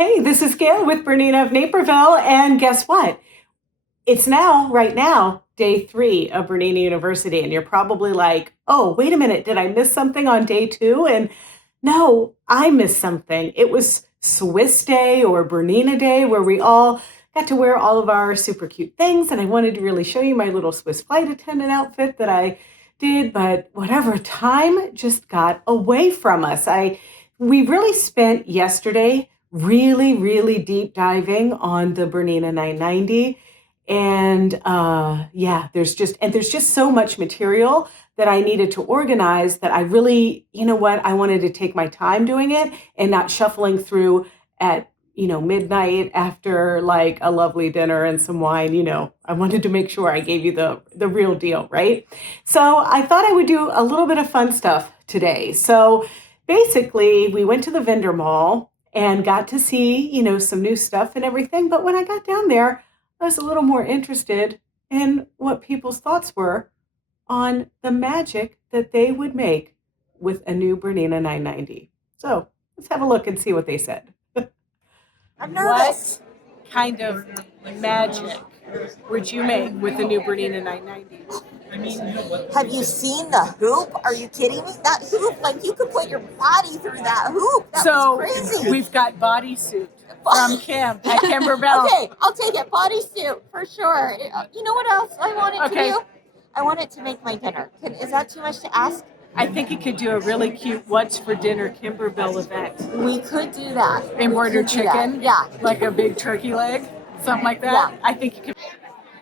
Hey, this is Gayle with Bernina of Naperville, and guess what? It's now, right now, day 3 of Bernina University, and you're probably like, oh, wait a minute, did I miss something on day 2? And no, I missed something. It was Swiss Day or Bernina Day, where we all got to wear all of our super cute things, and I wanted to really show you my little Swiss flight attendant outfit that I did, but whatever, time just got away from us. We really spent yesterday really deep diving on the Bernina 990. And yeah, there's just so much material that I needed to organize that I really, you know what, I wanted to take my time doing it and not shuffling through at midnight after like a lovely dinner and some wine. I wanted to make sure I gave you the real deal, right? So I thought I would do a little bit of fun stuff today. So basically, we went to the vendor mall and got to see, some new stuff and everything. But when I got down there, I was a little more interested in what people's thoughts were on the magic that they would make with a new Bernina 990. So let's have a look and see what they said. I'm nervous. What kind of magic would you make with the new Bernina 990? Have you seen the hoop? Are you kidding me? That hoop, like you could put your body through that hoop. That was crazy. We've got bodysuit from Kim at Kimberbell. Okay, I'll take it. Bodysuit for sure. You know what else I want it to do? I want it to make my dinner. Is that too much to ask? I think it could do a really cute What's for Dinner Kimberbell event. We could do that. Embroidered chicken? Yeah. Like a big turkey leg? Something like that? Yeah. I think you could.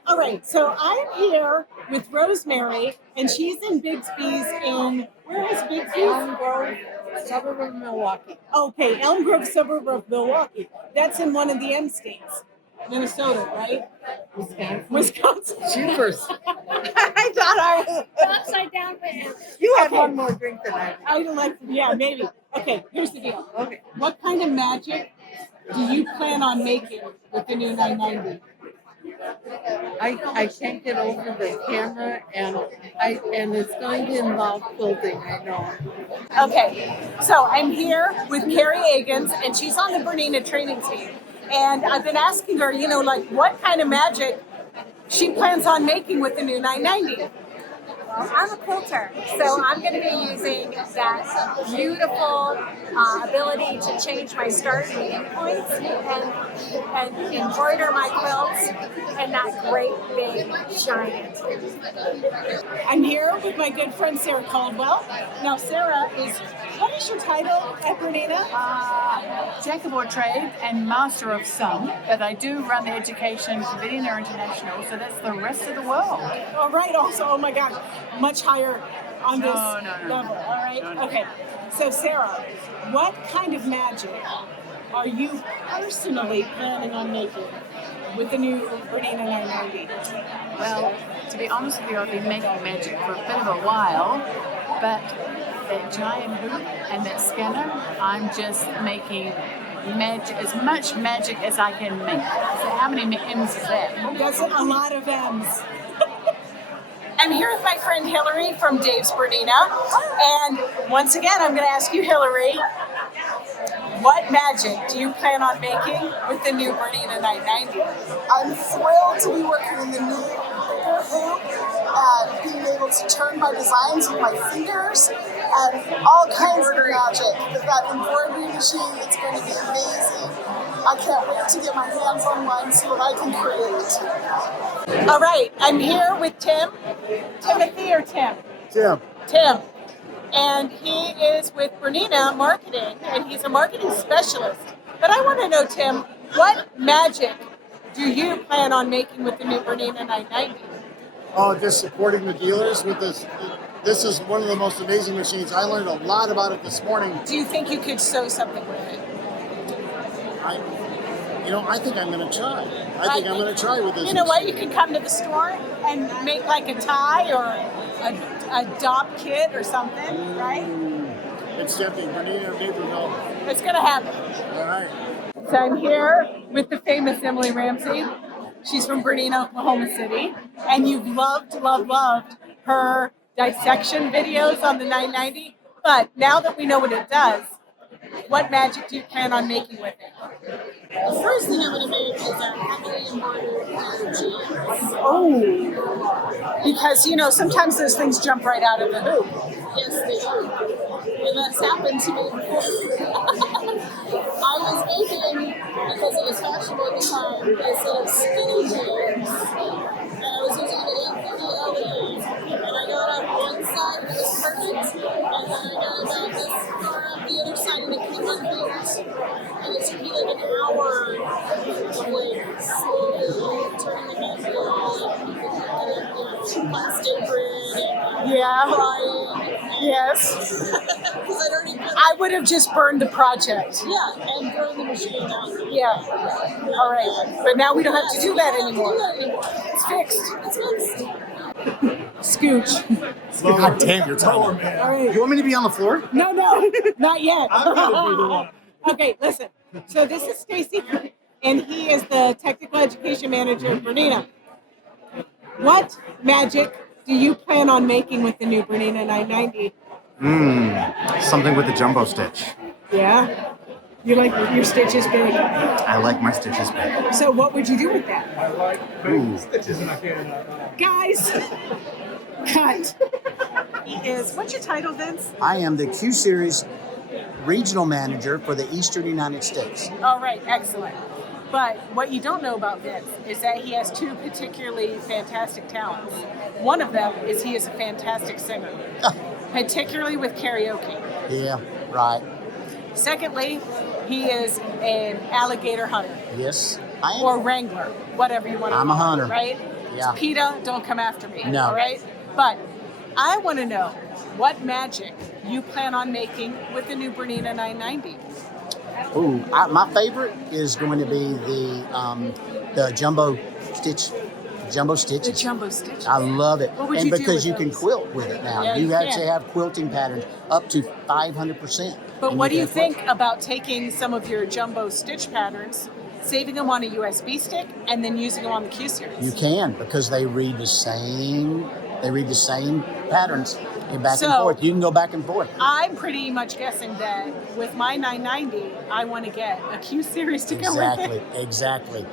All right, so I'm here with Rosemary, and she's in Bixby's where is Bixby's? Elm Grove, suburb of Milwaukee. Okay, Elm Grove, suburb of Milwaukee. That's in one of the M states. Minnesota, right? Wisconsin. Cheapers. I thought I was Upside down for him. You had one more drink than I did. Yeah, maybe. Okay, here's the deal. Okay. What kind of magic do you plan on making with the new 990? I can't get over the camera, and it's going to involve quilting. I know. Okay, so I'm here with Carrie Agans, and she's on the Bernina training team. And I've been asking her, what kind of magic she plans on making with the new 990. I'm a quilter, so I'm going to be using that beautiful ability to change my start and end points and embroider my quilts and that great big giant. I'm here with my good friend Sarah Caldwell. Now, Sarah what is your title at Bernina? Jack of all trades and master of some, but I do run the education for Bernina International, so that's the rest of the world. All right, also, oh my God, much higher on this No. level, all right? Okay, so Sarah, what kind of magic are you personally planning on making with the new Bernina 990? Well, to be honest with you, I've been making magic for a bit of a while, but that giant hoop and that scanner, I'm just making magic, as much magic as I can make. So how many M's is that? That's a lot of M's. I'm here with my friend Hillary from Dave's Bernina, and once again, I'm going to ask you, Hillary, what magic do you plan on making with the new Bernina 990? I'm thrilled to be working in the new bigger hoop and being able to turn my designs with my fingers and all kinds of magic. With that embroidery machine, it's going to be amazing. I can't wait to get my hands on one so that I can create. All right, I'm here with Tim. Timothy or Tim? Tim. And he is with Bernina Marketing, and he's a marketing specialist. But I want to know, Tim, what magic do you plan on making with the new Bernina 990? Oh, just supporting the dealers with this. This is one of the most amazing machines. I learned a lot about it this morning. Do you think you could sew something with it? I think I'm going to try. I think I'm going to try with this. You know what? You can come to the store and make like a tie or a dop kit or something, right? It's definitely Bernina of Naperville. It's going to happen. All right. So I'm here with the famous Emily Ramsey. She's from Bernina, Oklahoma City. And you've loved her dissection videos on the 990. But now that we know what it does, What magic do you plan on making with it? The first thing I'm going to make is a heavily embroidered jeans. Oh, because sometimes those things jump right out of the hoop. Yes, they do. And that's happened to me before. I was making, because it was fashionable at the time, a set of skinny jeans. And I was using an 850 LED. And I got up one side and it was perfect. And then I got about this far up the other side and it came unpinned. And it took me like an hour of like slowly turning the handle and plastic grid and crying. Yes. Because I'd already put, I would have just burned the project. yeah, and thrown the machine out. Yeah. All right. But now we don't have to do that anymore. It's fixed. It's fixed. Scooch. God damn, you're tall, man. All right. You want me to be on the floor? No, not yet. Okay, listen. So this is Stacy, and he is the technical education manager at BERNINA. What magic do you plan on making with the new BERNINA 990? Something with the jumbo stitch. Yeah? You like your stitches big? I like my stitches big. So what would you do with that? Ooh. Guys, cut. He is, what's your title, Vince? I am the Q Series Regional Manager for the Eastern United States. All right, excellent. But what you don't know about Vince is that he has two particularly fantastic talents. One of them is he is a fantastic singer, particularly with karaoke. Yeah, right. Secondly, he is an alligator hunter Yes, I am. or wrangler, whatever you want to I'm call a hunter. it, right? Yeah. PETA, don't come after me, No. all right? But I want to know what magic you plan on making with the new BERNINA 990. Ooh, my favorite is going to be the jumbo stitch. Jumbo The stitches. jumbo stitches. I love it. What would and you do because with you can those? quilt with it now. Yeah, you you actually can. have quilting patterns up to 500%. But And what do you can quilt. think about taking some of your jumbo stitch patterns, saving them on a USB stick, and then using them on the Q series? You can, because they read the same patterns and back and So- forth. You can go back and forth. I'm pretty much guessing that with my 990, I want to get a Q series to go with it. Exactly.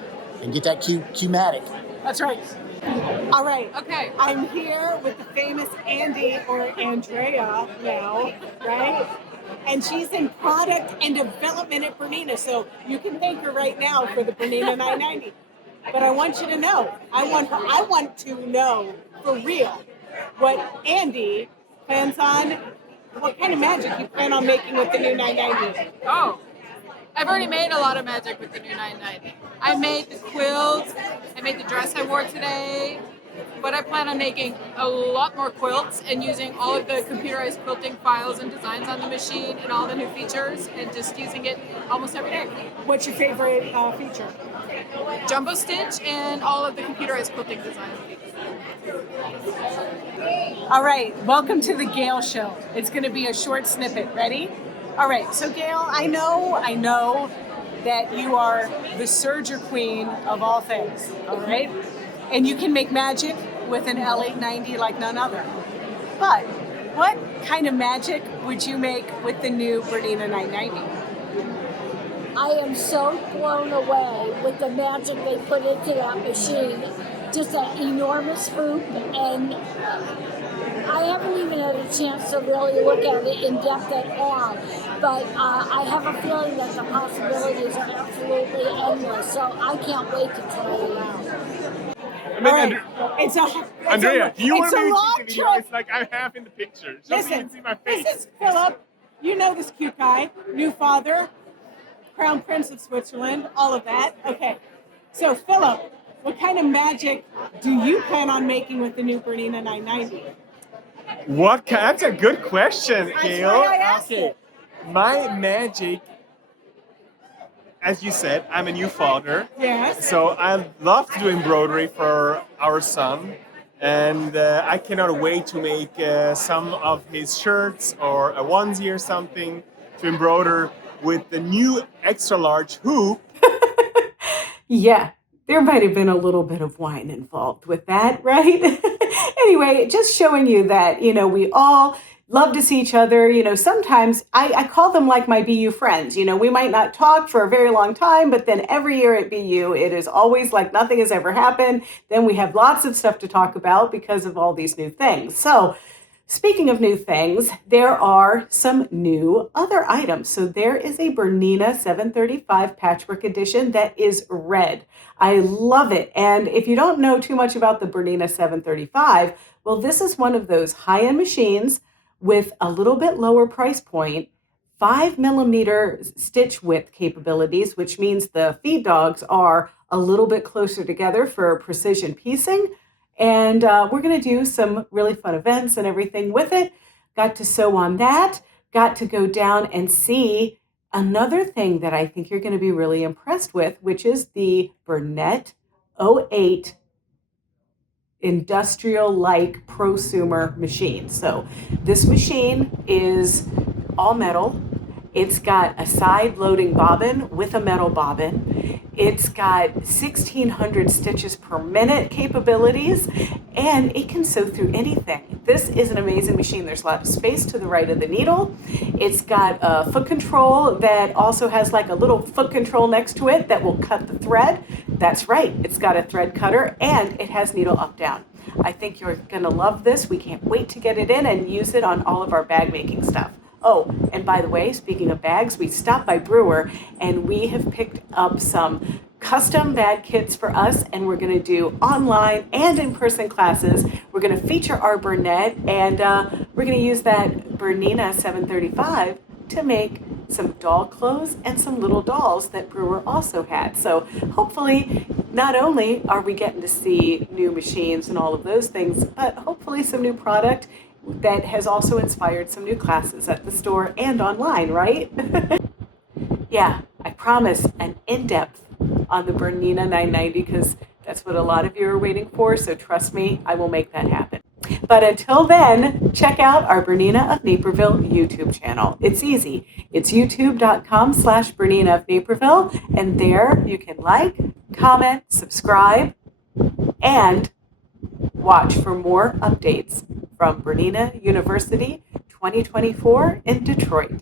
And get that Q-matic. That's right. All right. Okay. I'm here with the famous Andy, or Andrea now, right? And she's in product and development at BERNINA, so you can thank her right now for the BERNINA 990. But I want you to know, I want to know for real what Andy plans on, what kind of magic you plan on making with the new 990. Oh, I've already made a lot of magic with the new 990. I made the quilt, I made the dress I wore today, but I plan on making a lot more quilts and using all of the computerized quilting files and designs on the machine and all the new features and just using it almost every day. What's your favorite feature? Jumbo stitch and all of the computerized quilting designs. All right, welcome to the Gayle Show. It's going to be a short snippet. Ready? All right, so Gayle, I know that you are the serger queen of all things, all right? And you can make magic with an L890 like none other. But what kind of magic would you make with the new BERNINA 990? I am so blown away with the magic they put into that machine. Just an enormous hoop, and I haven't even had a chance to really look at it in depth at all. But I have a feeling that the possibilities are absolutely endless, so I can't wait to try it out. All right, Andrea, do you want it's a to long make a video? trip. It's like I'm half in the picture. So you can see my face. This is Philip. You know this cute guy, new father, Crown Prince of Switzerland, all of that. Okay, so Philip, what kind of magic do you plan on making with the new BERNINA 990? That's a good question, That's Gayle. why I asked it. My magic, as you said, I'm a new father. Yes. So I love to do embroidery for our son. And I cannot wait to make some of his shirts or a onesie or something to embroider with the new extra large hoop. Yeah, there might have been a little bit of wine involved with that, right? Anyway, just showing you that, we all love to see each other. Sometimes I call them like my BU friends. We might not talk for a very long time, but then every year at BU, it is always like nothing has ever happened. Then we have lots of stuff to talk about because of all these new things. So speaking of new things, there are some new other items. So there is a Bernina 735 Patchwork Edition that is red. I love it. And if you don't know too much about the Bernina 735, well, this is one of those high-end machines with a little bit lower price point, 5 millimeter stitch width capabilities, which means the feed dogs are a little bit closer together for precision piecing. And we're going to do some really fun events and everything with it. Got to sew on that, got to go down and see another thing that I think you're going to be really impressed with, which is the Bernina 08 industrial-like prosumer machine. So this machine is all metal. It's got a side loading bobbin with a metal bobbin. It's got 1,600 stitches per minute capabilities, and it can sew through anything. This is an amazing machine. There's a lot of space to the right of the needle. It's got a foot control that also has like a little foot control next to it that will cut the thread. That's right, it's got a thread cutter, and it has needle up down. I think you're gonna love this. We can't wait to get it in and use it on all of our bag making stuff. Oh, and by the way, speaking of bags, we stopped by Brewer and we have picked up some custom bag kits for us, and we're going to do online and in-person classes. We're going to feature our Bernette, and we're going to use that Bernina 735 to make some doll clothes and some little dolls that Brewer also had. So hopefully, not only are we getting to see new machines and all of those things, but hopefully some new product that has also inspired some new classes at the store and online, right? Yeah, I promise an in-depth on the Bernina 990 because that's what a lot of you are waiting for. So trust me, I will make that happen. But until then, check out our Bernina of Naperville YouTube channel. It's easy. It's youtube.com/Bernina of Naperville. And there you can like, comment, subscribe, and watch for more updates from Bernina University 2024 in Detroit.